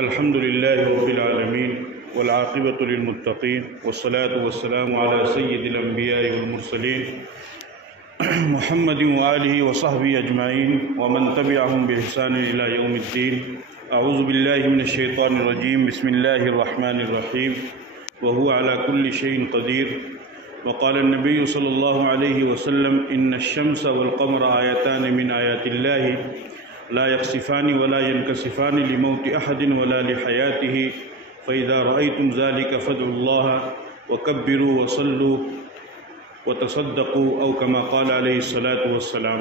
الحمد لله رب العالمين والعاقبة للمتقين والصلاة والسلام على سيد الأنبياء والمرسلين محمد وآله وصحبه أجمعين ومن تبعهم بإحسان إلى يوم الدين. أعوذ بالله من الشيطان الرجيم. بسم الله الرحمن الرحيم. وهو على كل شيء قدير. وقال النبي صلى الله عليه وسلم إن الشمس والقمر آيتان من آيات الله لا يخسفان ولا ينكسفان لموت أحد ولا لحياته فإذا رأيتم ذلك فادعوا الله وكبروا وصلوا وتصدقوا أو كما قال عليه الصلاة والسلام.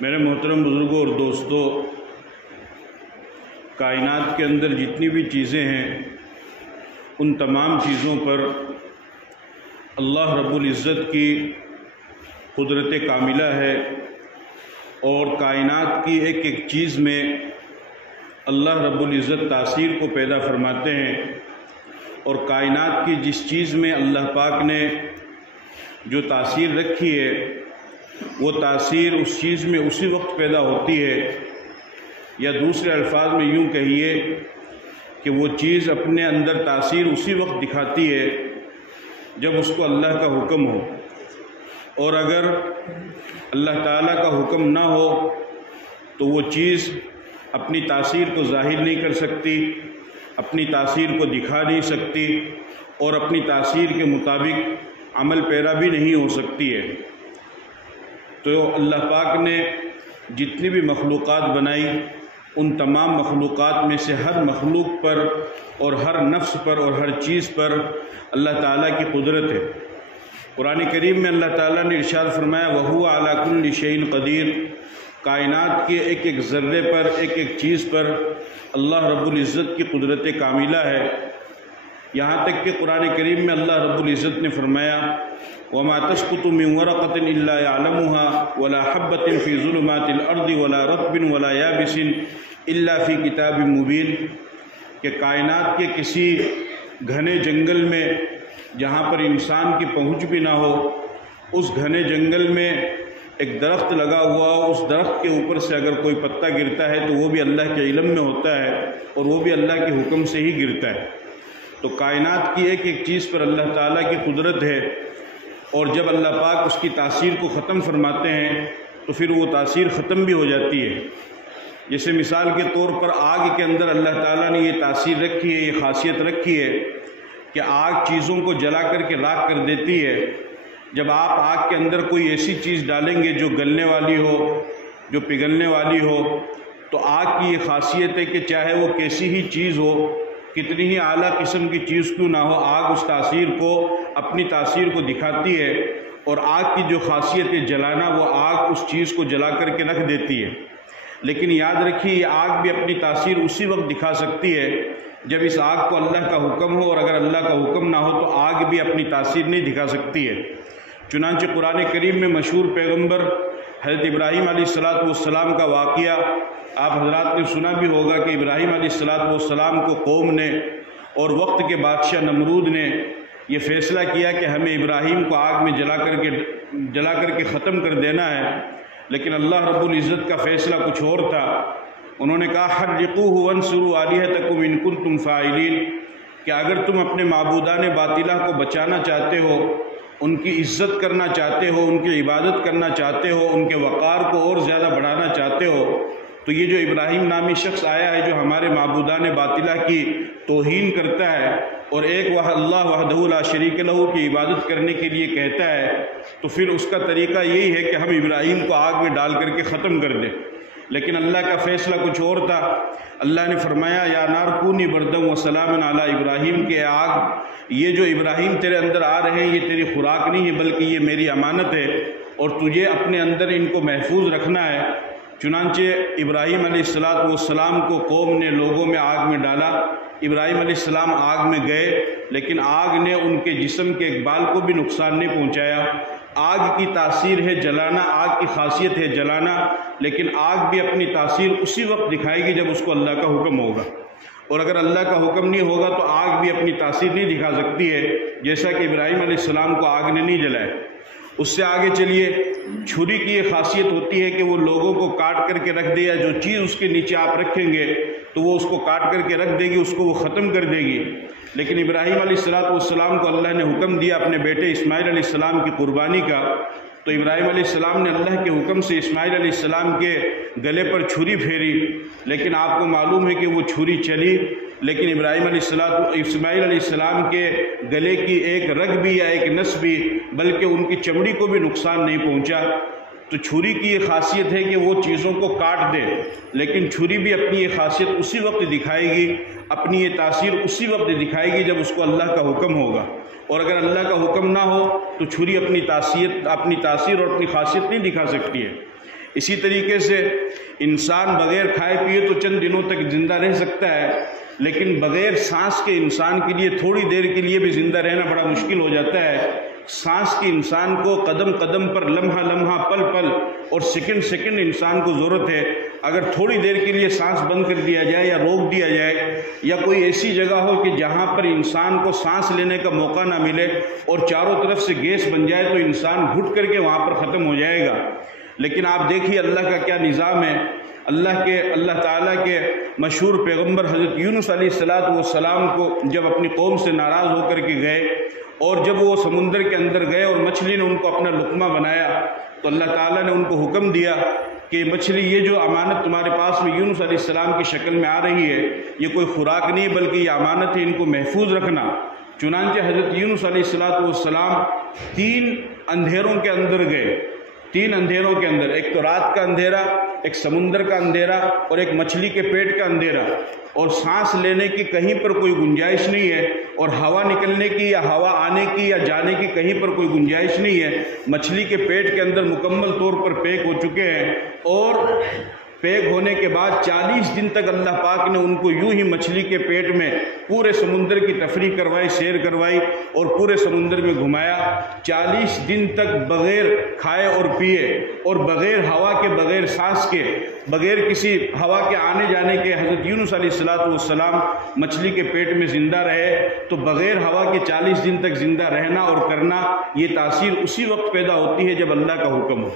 میرے محترم بزرگوں اور دوستوں، کائنات کے اندر جتنی بھی چیزیں ہیں ان تمام چیزوں پر اللہ رب العزت کی قدرت کاملہ ہے، اور کائنات کی ایک ایک چیز میں اللہ رب العزت تاثیر کو پیدا فرماتے ہیں، اور کائنات کی جس چیز میں اللہ پاک نے جو تاثیر رکھی ہے وہ تاثیر اس چیز میں اسی وقت پیدا ہوتی ہے، یا دوسرے الفاظ میں یوں کہیے کہ وہ چیز اپنے اندر تاثیر اسی وقت دکھاتی ہے جب اس کو اللہ کا حکم ہو، اور اگر اللہ تعالیٰ کا حکم نہ ہو تو وہ چیز اپنی تاثیر کو ظاہر نہیں کر سکتی، اپنی تاثیر کو دکھا نہیں سکتی، اور اپنی تاثیر کے مطابق عمل پیرا بھی نہیں ہو سکتی ہے. تو اللہ پاک نے جتنی بھی مخلوقات بنائی ان تمام مخلوقات میں سے ہر مخلوق پر اور ہر نفس پر اور ہر چیز پر اللہ تعالیٰ کی قدرت ہے. قرآن کریم میں اللہ تعالیٰ نے ارشاد فرمایا وَهُوَ عَلَى كُلِّ شَيْءٍ قَدِيرٌ. کائنات کے ایک ایک ذرے پر، ایک ایک چیز پر اللہ رب العزت کی قدرت کاملہ ہے. یہاں تک کہ قرآن کریم میں اللہ رب العزت نے فرمایا وَمَا تَسْقُطُ مِنْ وَرَقَةٍ إِلَّا يَعْلَمُهَا وَلَا حَبَّةٍ فِي ظُلُمَاتِ الْأَرْضِ وَلَا رَطْبٍ وَلَا يَابِسٍ إِلَّا فِي كِتَابٍ مُبِينٍ. کہ کائنات کے کسی گھنے جنگل میں جہاں پر انسان کی پہنچ بھی نہ ہو، اس گھنے جنگل میں ایک درخت لگا ہوا ہو، اس درخت کے اوپر سے اگر کوئی پتا گرتا ہے تو وہ بھی اللہ کے علم میں ہوتا ہے، اور وہ بھی اللہ کے حکم سے ہی گرتا ہے. تو کائنات کی ایک ایک چیز پر اللہ تعالیٰ کی قدرت ہے، اور جب اللہ پاک اس کی تاثیر کو ختم فرماتے ہیں تو پھر وہ تاثیر ختم بھی ہو جاتی ہے. جیسے مثال کے طور پر آگ کے اندر اللہ تعالیٰ نے یہ تاثیر رکھی ہے، یہ خاصیت رکھی ہے کہ آگ چیزوں کو جلا کر کے راکھ کر دیتی ہے. جب آپ آگ کے اندر کوئی ایسی چیز ڈالیں گے جو گلنے والی ہو، جو پگھلنے والی ہو، تو آگ کی یہ خاصیت ہے کہ چاہے وہ کیسی ہی چیز ہو، کتنی ہی اعلیٰ قسم کی چیز کیوں نہ ہو، آگ اس تاثیر کو، اپنی تاثیر کو دکھاتی ہے. اور آگ کی جو خاصیت ہے جلانا، وہ آگ اس چیز کو جلا کر کے رکھ دیتی ہے. لیکن یاد رکھیے یہ آگ بھی اپنی تاثیر اسی وقت دکھا سکتی ہے جب اس آگ کو اللہ کا حکم ہو، اور اگر اللہ کا حکم نہ ہو تو آگ بھی اپنی تاثیر نہیں دکھا سکتی ہے. چنانچہ قرآن کریم میں مشہور پیغمبر حضرت ابراہیم علیہ السلام کا واقعہ آپ حضرات نے سنا بھی ہوگا کہ ابراہیم علیہ السلام کو قوم نے اور وقت کے بادشاہ نمرود نے یہ فیصلہ کیا کہ ہمیں ابراہیم کو آگ میں جلا کر کے ختم کر دینا ہے. لیکن اللہ رب العزت کا فیصلہ کچھ اور تھا. انہوں نے کہا حرقوہ وانصروا آلہتکم ان کنتم فاعلین، کہ اگر تم اپنے معبودان باطلہ کو بچانا چاہتے ہو، ان کی عزت کرنا چاہتے ہو، ان کی عبادت کرنا چاہتے ہو، ان کے وقار کو اور زیادہ بڑھانا چاہتے ہو، تو یہ جو ابراہیم نامی شخص آیا ہے جو ہمارے معبودان باطلہ کی توہین کرتا ہے اور ایک اللہ وحدہ لا شریک لہ کی عبادت کرنے کے لیے کہتا ہے، تو پھر اس کا طریقہ یہی ہے کہ ہم ابراہیم کو آگ میں ڈال کر کے ختم کر دیں. لیکن اللہ کا فیصلہ کچھ اور تھا. اللہ نے فرمایا یا نار کونی بردم و سلام علی ابراہیم، کہ آگ یہ جو ابراہیم تیرے اندر آ رہے ہیں یہ تیری خوراک نہیں ہے بلکہ یہ میری امانت ہے، اور تجھے اپنے اندر ان کو محفوظ رکھنا ہے. چنانچہ ابراہیم علیہ السلام کو قوم نے لوگوں میں آگ میں ڈالا. ابراہیم علیہ السلام آگ میں گئے، لیکن آگ نے ان کے جسم کے ایک بال کو بھی نقصان نہیں پہنچایا. آگ کی تاثیر ہے جلانا، آگ کی خاصیت ہے جلانا، لیکن آگ بھی اپنی تاثیر اسی وقت دکھائے گی جب اس کو اللہ کا حکم ہوگا، اور اگر اللہ کا حکم نہیں ہوگا تو آگ بھی اپنی تاثیر نہیں دکھا سکتی ہے، جیسا کہ ابراہیم علیہ السلام کو آگ نے نہیں جلایا. اس سے آگے چلیے، چھری کی یہ خاصیت ہوتی ہے کہ وہ لوگوں کو کاٹ کر کے رکھ دے، یا جو چیز اس کے نیچے آپ رکھیں گے تو وہ اس کو کاٹ کر کے رکھ دے گی، اس کو وہ ختم کر دے گی۔ لیکن ابراہیم علیہ السلام کو اللہ نے حکم دیا اپنے بیٹے اسماعیل علیہ السلام کی قربانی کا، تو ابراہیم علیہ السلام نے اللہ کے حکم سے اسماعیل علیہ السلام کے گلے پر چھری پھیری، لیکن آپ کو معلوم ہے کہ وہ چھری چلی، لیکن اسماعیل علیہ السلام کے گلے کی ایک رگ بھی یا ایک نس بھی، بلکہ ان کی چمڑی کو بھی نقصان نہیں پہنچا۔ تو چھری کی یہ خاصیت ہے کہ وہ چیزوں کو کاٹ دے، لیکن چھری بھی اپنی یہ خاصیت اسی وقت دکھائے گی، اپنی یہ تاثیر اسی وقت دکھائے گی جب اس کو اللہ کا حکم ہوگا، اور اگر اللہ کا حکم نہ ہو تو چھری اپنی تاثیر اور اپنی خاصیت نہیں دکھا سکتی ہے۔ اسی طریقے سے انسان بغیر کھائے پیے تو چند دنوں تک زندہ رہ سکتا ہے، لیکن بغیر سانس کے انسان کے لیے تھوڑی دیر کے لیے بھی زندہ رہنا بڑا مشکل ہو جاتا ہے۔ سانس کی انسان کو قدم قدم پر، لمحہ لمحہ، پل پل اور سیکنڈ سیکنڈ انسان کو ضرورت ہے۔ اگر تھوڑی دیر کے لیے سانس بند کر دیا جائے یا روک دیا جائے، یا کوئی ایسی جگہ ہو کہ جہاں پر انسان کو سانس لینے کا موقع نہ ملے اور چاروں طرف سے گیس بن جائے، تو انسان گھٹ کر کے وہاں پر ختم ہو جائے گا۔ لیکن آپ دیکھیے اللہ کا کیا نظام ہے۔ اللہ تعالیٰ کے مشہور پیغمبر حضرت یونس علیہ السلام کو جب اپنی قوم سے ناراض ہو کر کے گئے، اور جب وہ سمندر کے اندر گئے اور مچھلی نے ان کو اپنا لقمہ بنایا، تو اللہ تعالیٰ نے ان کو حکم دیا کہ مچھلی، یہ جو امانت تمہارے پاس میں یونس علیہ السلام کی شکل میں آ رہی ہے، یہ کوئی خوراک نہیں بلکہ یہ امانت ہے، ان کو محفوظ رکھنا۔ چنانچہ حضرت یونس علیہ السلام 3 اندھیروں کے اندر گئے، 3 اندھیروں کے اندر، ایک تو رات کا اندھیرا، ایک سمندر کا اندھیرا، اور ایک مچھلی کے پیٹ کا اندھیرا، اور سانس لینے کی کہیں پر کوئی گنجائش نہیں ہے، اور ہوا نکلنے کی یا ہوا آنے کی یا جانے کی کہیں پر کوئی گنجائش نہیں ہے۔ مچھلی کے پیٹ کے اندر مکمل طور پر پیک ہو چکے ہیں، اور پیک ہونے کے بعد 40 دن تک اللہ پاک نے ان کو یوں ہی مچھلی کے پیٹ میں پورے سمندر کی تفریح کروائی، سیر کروائی، اور پورے سمندر میں گھمایا۔ 40 دن تک بغیر کھائے اور پیے، اور بغیر ہوا کے، بغیر سانس کے، بغیر کسی ہوا کے آنے جانے کے حضرت یونس علیہ السلام مچھلی کے پیٹ میں زندہ رہے۔ تو بغیر ہوا کے 40 دن تک زندہ رہنا اور کرنا، یہ تاثیر اسی وقت پیدا ہوتی ہے جب اللہ کا حکم ہو۔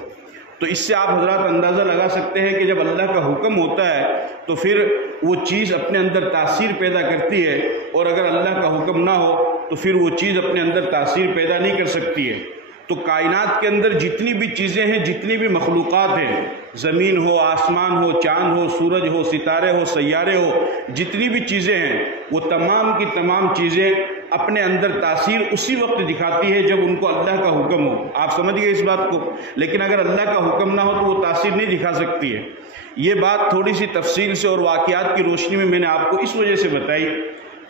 تو اس سے آپ حضرات اندازہ لگا سکتے ہیں کہ جب اللہ کا حکم ہوتا ہے تو پھر وہ چیز اپنے اندر تاثیر پیدا کرتی ہے، اور اگر اللہ کا حکم نہ ہو تو پھر وہ چیز اپنے اندر تاثیر پیدا نہیں کر سکتی ہے۔ تو کائنات کے اندر جتنی بھی چیزیں ہیں، جتنی بھی مخلوقات ہیں، زمین ہو، آسمان ہو، چاند ہو، سورج ہو، ستارے ہو، سیارے ہو، جتنی بھی چیزیں ہیں، وہ تمام کی تمام چیزیں اپنے اندر تاثیر اسی وقت دکھاتی ہے جب ان کو اللہ کا حکم ہو۔ آپ سمجھ گئے اس بات کو؟ لیکن اگر اللہ کا حکم نہ ہو تو وہ تاثیر نہیں دکھا سکتی ہے۔ یہ بات تھوڑی سی تفصیل سے اور واقعات کی روشنی میں نے آپ کو اس وجہ سے بتائی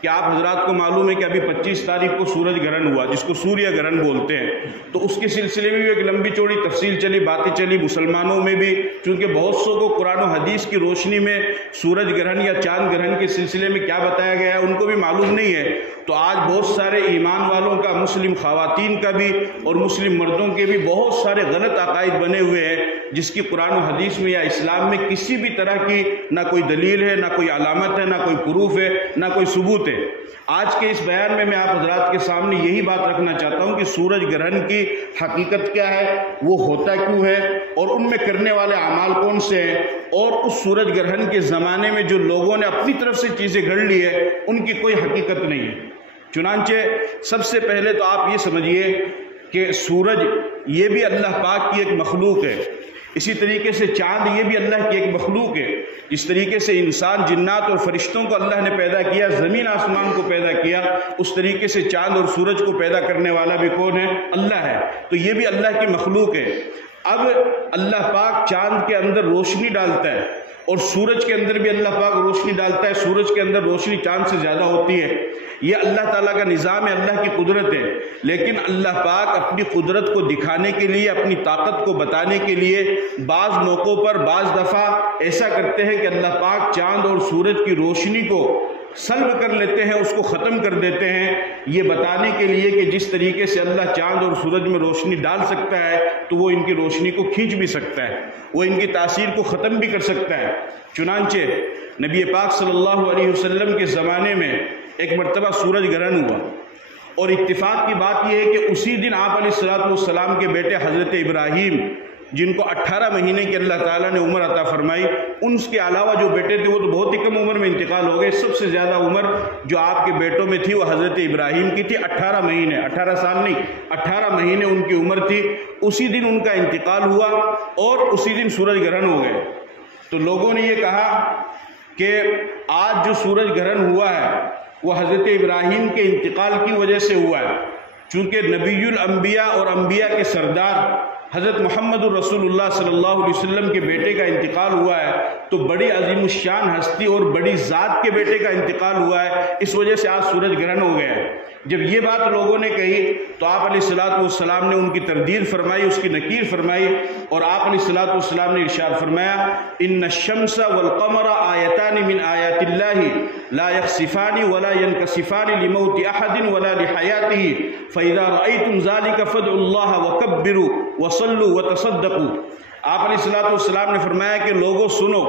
کہ آپ حضرات کو معلوم ہے کہ ابھی 25 تاریخ کو سورج گرہن ہوا، جس کو سوریہ گرہن بولتے ہیں۔ تو اس کے سلسلے میں بھی ایک لمبی چوڑی تفصیل چلی، باتیں چلی مسلمانوں میں بھی، چونکہ بہت سو کو قرآن و حدیث کی روشنی میں سورج گرہن یا چاند گرہن کے سلسلے میں کیا بتایا گیا ہے ان کو بھی معلوم نہیں ہے۔ تو آج بہت سارے ایمان والوں کا، مسلم خواتین کا بھی اور مسلم مردوں کے بھی بہت سارے غلط عقائد بنے ہوئے ہیں، جس کی قرآن و حدیث میں یا اسلام میں کسی بھی طرح کی نہ کوئی دلیل ہے، نہ کوئی علامت ہے، نہ کوئی پروف ہے، نہ کوئی ثبوت ہے۔ آج کے اس بیان میں آپ حضرات کے سامنے یہی بات رکھنا چاہتا ہوں کہ سورج گرہن کی حقیقت کیا ہے، وہ ہوتا کیوں ہے، اور ان میں کرنے والے اعمال کون سے ہیں، اور اس سورج گرہن کے زمانے میں جو لوگوں نے اپنی طرف سے چیزیں گھڑ لی ہے ان کی کوئی حقیقت نہیں ہے۔ چنانچہ سب سے پہلے تو آپ یہ سمجھیے کہ سورج یہ بھی اللہ پاک کی ایک مخلوق ہے، اسی طریقے سے چاند یہ بھی اللہ کی ایک مخلوق ہے۔ جس طریقے سے انسان، جنات اور فرشتوں کو اللہ نے پیدا کیا، زمین آسمان کو پیدا کیا، اس طریقے سے چاند اور سورج کو پیدا کرنے والا بھی کون ہے؟ اللہ ہے۔ تو یہ بھی اللہ کی مخلوق ہے۔ اب اللہ پاک چاند کے اندر روشنی ڈالتا ہے، اور سورج کے اندر بھی اللہ پاک روشنی ڈالتا ہے۔ سورج کے اندر روشنی چاند سے زیادہ ہوتی ہے۔ یہ اللہ تعالیٰ کا نظام ہے، اللہ کی قدرت ہے۔ لیکن اللہ پاک اپنی قدرت کو دکھانے کے لیے، اپنی طاقت کو بتانے کے لیے بعض موقعوں پر، بعض دفعہ ایسا کرتے ہیں کہ اللہ پاک چاند اور سورج کی روشنی کو سلب کر لیتے ہیں، اس کو ختم کر دیتے ہیں، یہ بتانے کے لیے کہ جس طریقے سے اللہ چاند اور سورج میں روشنی ڈال سکتا ہے تو وہ ان کی روشنی کو کھینچ بھی سکتا ہے، وہ ان کی تاثیر کو ختم بھی کر سکتا ہے۔ چنانچہ نبی پاک صلی اللہ علیہ وسلم کے زمانے میں ایک مرتبہ سورج گرہن ہوا، اور اتفاق کی بات یہ ہے کہ اسی دن آپ علیہ الصلوۃ والسلام کے بیٹے حضرت ابراہیم، جن کو 18 مہینے کی اللہ تعالیٰ نے عمر عطا فرمائی، ان کے علاوہ جو بیٹے تھے وہ تو بہت ہی کم عمر میں انتقال ہو گئے. سب سے زیادہ عمر جو آپ کے بیٹوں میں تھی وہ حضرت ابراہیم کی تھی. 18 مہینے، 18 سال نہیں، 18 مہینے ان کی عمر تھی. اسی دن ان کا انتقال ہوا اور اسی دن سورج گرہن ہو گئے. تو لوگوں نے یہ کہا کہ آج جو سورج گرہن ہوا ہے وہ حضرت ابراہیم کے انتقال کی وجہ سے ہوا ہے. چونکہ نبی الانبیاء اور انبیاء کے سردار حضرت محمد الرسول اللہ صلی اللہ علیہ وسلم کے بیٹے کا انتقال ہوا ہے، تو بڑی عظیم الشان ہستی اور بڑی ذات کے بیٹے کا انتقال ہوا ہے، اس وجہ سے آج سورج گرہن ہو گیا ہے. جب یہ بات لوگوں نے کہی تو آپ علیہ الصلوۃ والسلام نے ان کی تردید فرمائی، اس کی نکیر فرمائی، اور آپ علیہ الصلوۃ والسلام نے ارشاد فرمایا ان الشمس والقمر آیتان من آیات اللہ لا یخسفان ولا ینکسفان لموت احد ولا لحیاته فاذا رأیتم ذلك فادعوا اللہ وکبروا وصلوا وتصدقوا. آپ علیہ الصلوۃ والسلام نے فرمایا کہ لوگوں سنو،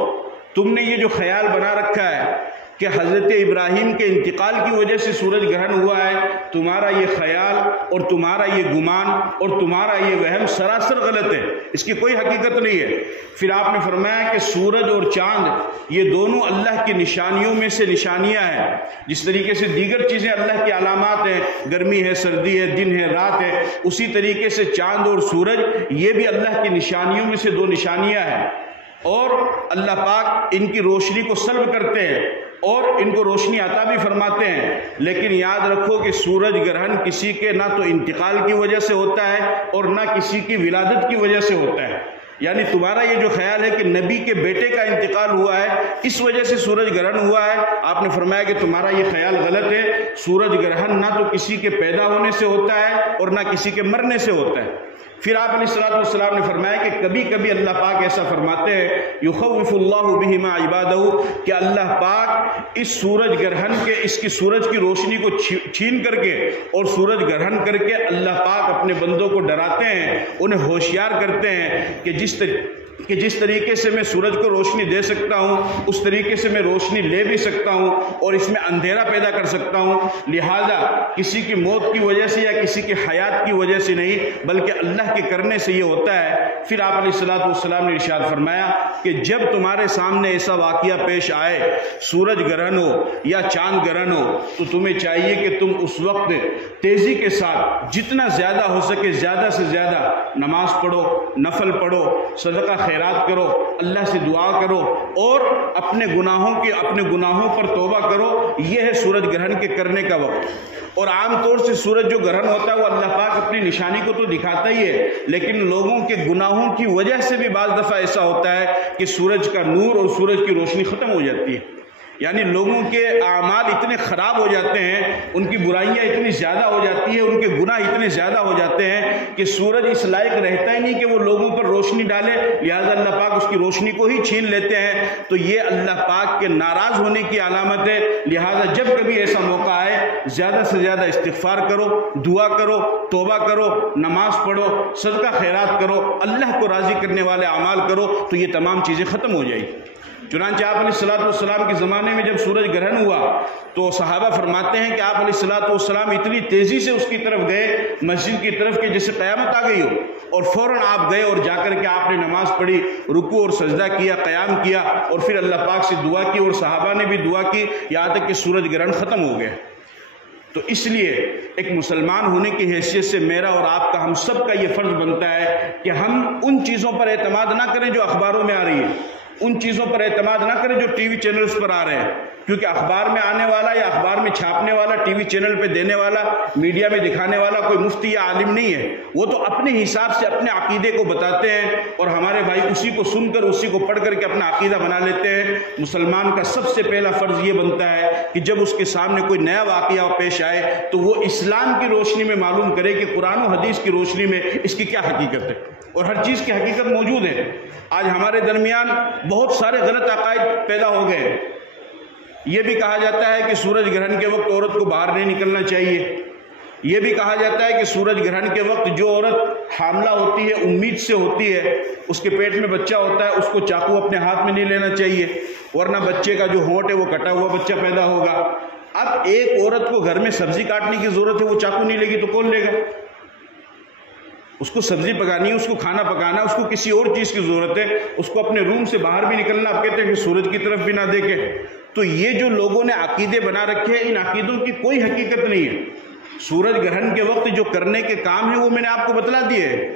تم نے یہ جو خیال بنا رکھا ہے کہ حضرت ابراہیم کے انتقال کی وجہ سے سورج گرہن ہوا ہے، تمہارا یہ خیال اور تمہارا یہ گمان اور تمہارا یہ وہم سراسر غلط ہے، اس کی کوئی حقیقت نہیں ہے. پھر آپ نے فرمایا کہ سورج اور چاند یہ دونوں اللہ کی نشانیوں میں سے نشانیاں ہیں. جس طریقے سے دیگر چیزیں اللہ کی علامات ہیں، گرمی ہے، سردی ہے، دن ہے، رات ہے، اسی طریقے سے چاند اور سورج یہ بھی اللہ کی نشانیوں میں سے دو نشانیاں ہیں. اور اللہ پاک ان کی روشنی کو سلب کرتے ہیں اور ان کو روشنی عطا بھی فرماتے ہیں. لیکن یاد رکھو کہ سورج گرہن کسی کے نہ تو انتقال کی وجہ سے ہوتا ہے اور نہ کسی کی ولادت کی وجہ سے ہوتا ہے. یعنی تمہارا یہ جو خیال ہے کہ نبی کے بیٹے کا انتقال ہوا ہے اس وجہ سے سورج گرہن ہوا ہے، آپ نے فرمایا کہ تمہارا یہ خیال غلط ہے. سورج گرہن نہ تو کسی کے پیدا ہونے سے ہوتا ہے اور نہ کسی کے مرنے سے ہوتا ہے. پھر آپ علیہ الصلوۃ والسلام نے فرمایا کہ کبھی کبھی اللہ پاک ایسا فرماتے ہیں یخوف اللہ بہما عبادہ، کہ اللہ پاک اس سورج گرہن کے، اس کی سورج کی روشنی کو چھین کر کے اور سورج گرہن کر کے اللہ پاک اپنے بندوں کو ڈراتے ہیں، انہیں ہوشیار کرتے ہیں کہ جس طریقے سے میں سورج کو روشنی دے سکتا ہوں اس طریقے سے میں روشنی لے بھی سکتا ہوں اور اس میں اندھیرا پیدا کر سکتا ہوں. لہذا کسی کی موت کی وجہ سے یا کسی کی حیات کی وجہ سے نہیں بلکہ اللہ کے کرنے سے یہ ہوتا ہے. پھر آپ علیہ الصلوۃ والسلام نے ارشاد فرمایا کہ جب تمہارے سامنے ایسا واقعہ پیش آئے، سورج گرہن ہو یا چاند گرہن ہو، تو تمہیں چاہیے کہ تم اس وقت تیزی کے ساتھ جتنا زیادہ ہو سکے زیادہ سے زیادہ نماز پڑھو، نفل پڑھو، صدقہ خیرات کرو، اللہ سے دعا کرو اور اپنے گناہوں پر توبہ کرو. یہ ہے سورج گرہن کے کرنے کا وقت. اور عام طور سے سورج جو گرہن ہوتا ہے وہ اللہ پاک اپنی نشانی کو تو دکھاتا ہی ہے، لیکن لوگوں کے گناہوں کی وجہ سے بھی بعض دفعہ ایسا ہوتا ہے کہ سورج کا نور اور سورج کی روشنی ختم ہو جاتی ہے. یعنی لوگوں کے اعمال اتنے خراب ہو جاتے ہیں، ان کی برائیاں اتنی زیادہ ہو جاتی ہیں، ان کے گناہ اتنے زیادہ ہو جاتے ہیں کہ سورج اس لائق رہتا ہی نہیں کہ وہ لوگوں پر روشنی ڈالے، لہذا اللہ پاک اس کی روشنی کو ہی چھین لیتے ہیں. تو یہ اللہ پاک کے ناراض ہونے کی علامت ہے. لہذا جب کبھی ایسا موقع آئے زیادہ سے زیادہ استغفار کرو، دعا کرو، توبہ کرو، نماز پڑھو، صدقہ خیرات کرو، اللہ کو راضی کرنے والے اعمال کرو، تو یہ تمام چیزیں ختم ہو جائیں. چنانچہ آپ علیہ الصلوۃ والسلام کے زمانے میں جب سورج گرہن ہوا تو صحابہ فرماتے ہیں کہ آپ علیہ الصلوۃ والسلام اتنی تیزی سے اس کی طرف گئے، مسجد کی طرف، کہ جیسے قیامت آ گئی ہو، اور فوراً آپ گئے اور جا کر کے آپ نے نماز پڑھی، رکوع اور سجدہ کیا، قیام کیا اور پھر اللہ پاک سے دعا کی اور صحابہ نے بھی دعا کی یہاں تک کہ سورج گرہن ختم ہو گیا. تو اس لیے ایک مسلمان ہونے کی حیثیت سے میرا اور آپ کا، ہم سب کا یہ فرض بنتا ہے کہ ہم ان چیزوں پر اعتماد نہ کریں جو اخباروں میں آ رہی ہے، ان چیزوں پر اعتماد نہ کریں جو ٹی وی چینلز پر آ رہے ہیں، کیونکہ اخبار میں آنے والا یا اخبار میں چھاپنے والا، ٹی وی چینل پہ دینے والا، میڈیا میں دکھانے والا کوئی مفتی یا عالم نہیں ہے. وہ تو اپنے حساب سے اپنے عقیدے کو بتاتے ہیں اور ہمارے بھائی اسی کو سن کر، اسی کو پڑھ کر کے اپنا عقیدہ بنا لیتے ہیں. مسلمان کا سب سے پہلا فرض یہ بنتا ہے کہ جب اس کے سامنے کوئی نیا واقعہ پیش آئے تو وہ اسلام کی روشنی میں معلوم کرے کہ قرآن و حدیث کی روشنی میں اس کی کیا حقیقت ہے، اور ہر چیز کی حقیقت موجود ہے. آج ہمارے درمیان بہت سارے غلط عقائد پیدا ہو گئے. یہ بھی کہا جاتا ہے کہ سورج گرہن کے وقت عورت کو باہر نہیں نکلنا چاہیے. یہ بھی کہا جاتا ہے کہ سورج گرہن کے وقت جو عورت حاملہ ہوتی ہے، امید سے ہوتی ہے، اس کے پیٹ میں بچہ ہوتا ہے، اس کو چاقو اپنے ہاتھ میں نہیں لینا چاہیے، ورنہ بچے کا جو ہونٹ ہے وہ کٹا ہوا بچہ پیدا ہوگا. اب ایک عورت کو گھر میں سبزی کاٹنے کی ضرورت ہے، وہ چاقو نہیں لے گی تو کون لے گا؟ اس کو سبزی پکانی ہے، اس کو کھانا پکانا ہے، اس کو کسی اور چیز کی ضرورت ہے، اس کو اپنے روم سے باہر بھی نکلنا، آپ کہتے ہیں کہ سورج کی طرف بھی نہ دیکھے۔ تو یہ جو لوگوں نے عقیدے بنا رکھے ہیں، ان عقیدوں کی کوئی حقیقت نہیں ہے۔ سورج گرہن کے وقت جو کرنے کے کام ہیں وہ میں نے آپ کو بتلا دیے ہیں۔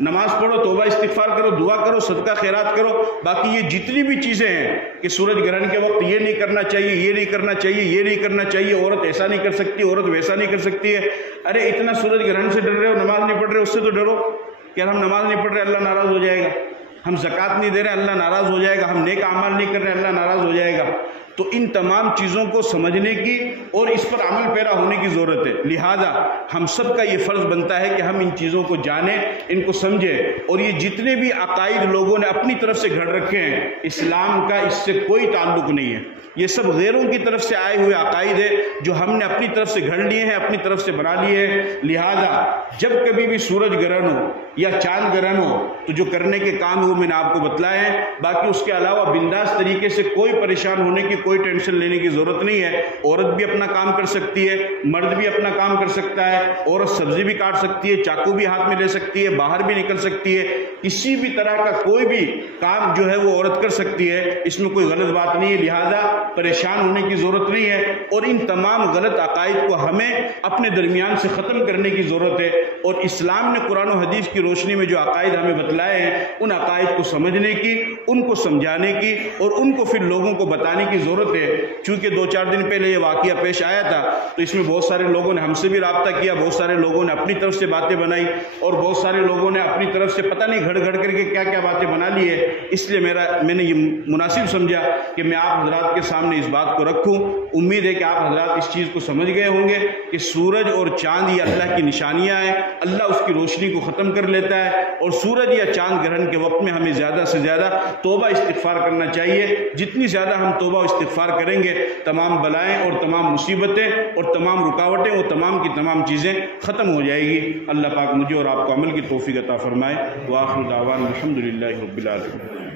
نماز پڑھو، توبہ استغفار کرو، دعا کرو، صدقہ خیرات کرو، باقی یہ جتنی بھی چیزیں ہیں کہ سورج گرہن کے وقت یہ نہیں کرنا چاہیے، یہ نہیں کرنا چاہیے، یہ نہیں کرنا چاہیے، عورت ایسا نہیں کر سکتی، عورت ویسا نہیں کر سکتی ہے۔ ارے اتنا سورج گرہن سے ڈر رہے ہو، نماز نہیں پڑھ رہے، اس سے تو ڈرو کہ ہم نماز نہیں پڑھ رہے اللہ ناراض ہو جائے گا، ہم زکوٰۃ نہیں دے رہے اللہ ناراض ہو جائے گا، ہم نیک اعمال نہیں کر رہے اللہ ناراض ہو جائے گا۔ تو ان تمام چیزوں کو سمجھنے کی اور اس پر عمل پیرا ہونے کی ضرورت ہے۔ لہذا ہم سب کا یہ فرض بنتا ہے کہ ہم ان چیزوں کو جانیں، ان کو سمجھیں، اور یہ جتنے بھی عقائد لوگوں نے اپنی طرف سے گھڑ رکھے ہیں، اسلام کا اس سے کوئی تعلق نہیں ہے۔ یہ سب غیروں کی طرف سے آئے ہوئے عقائد ہیں جو ہم نے اپنی طرف سے گھڑ لیے ہیں، اپنی طرف سے بنا لیے ہیں۔ لہذا جب کبھی بھی سورج گرہن ہو یا چاند گرہن ہو تو جو کرنے کے کام وہ میں نے آپ کو بتلائے ہیں۔ باقی اس کے علاوہ بنداس طریقے سے کوئی پریشان ہونے کی، کوئی ٹینشن لینے کی ضرورت نہیں ہے۔ عورت بھی اپنا کام کر سکتی ہے، مرد بھی اپنا کام کر سکتا ہے، عورت سبزی بھی کاٹ سکتی ہے، چاقو بھی ہاتھ میں لے سکتی ہے، باہر بھی نکل سکتی ہے، کسی بھی طرح کا کوئی بھی کام جو ہے وہ عورت کر سکتی ہے، اس میں کوئی غلط بات نہیں ہے۔ لہذا پریشان ہونے کی ضرورت نہیں ہے، اور ان تمام غلط عقائد کو ہمیں اپنے درمیان سے ختم کرنے کی ضرورت ہے۔ اور اسلام نے قرآن و حدیث کی روشنی میں جو عقائد ہمیں بتلائے ہیں، ان عقائد کو سمجھنے کی، ان کو سمجھانے کی، اور ان کو پھر لوگوں کو بتانے کی ضرورت ہے۔ چونکہ 2-4 دن پہلے یہ واقعہ پیش آیا تھا، تو اس میں بہت سارے لوگوں نے ہم سے بھی رابطہ کیا، بہت سارے لوگوں نے اپنی طرف سے باتیں بنائی، اور بہت سارے لوگوں نے اپنی طرف سے پتہ نہیں گھڑ گھڑ کر کے کیا کیا باتیں بنا لی ہے۔ اس لیے میں نے یہ مناسب سمجھا کہ میں آپ حضرات کے سامنے اس بات کو رکھوں۔ امید ہے کہ آپ حضرات اس چیز کو سمجھ گئے ہوں گے کہ سورج اور چاند یہ اللہ کی نشانیاں ہیں، اللہ اس کی روشنی کو ختم کر لیتا ہے، اور سورج یا چاند گرہن کے وقت میں ہمیں زیادہ سے زیادہ توبہ استغفار کرنا چاہیے۔ جتنی زیادہ ہم توبہ و استغفار کریں گے، تمام بلائیں اور تمام مصیبتیں اور تمام رکاوٹیں اور تمام کی تمام چیزیں ختم ہو جائے گی۔ اللہ پاک مجھے اور آپ کو عمل کی توفیق عطا فرمائے۔ وآخر دعوانا الحمدللہ رب العالمین۔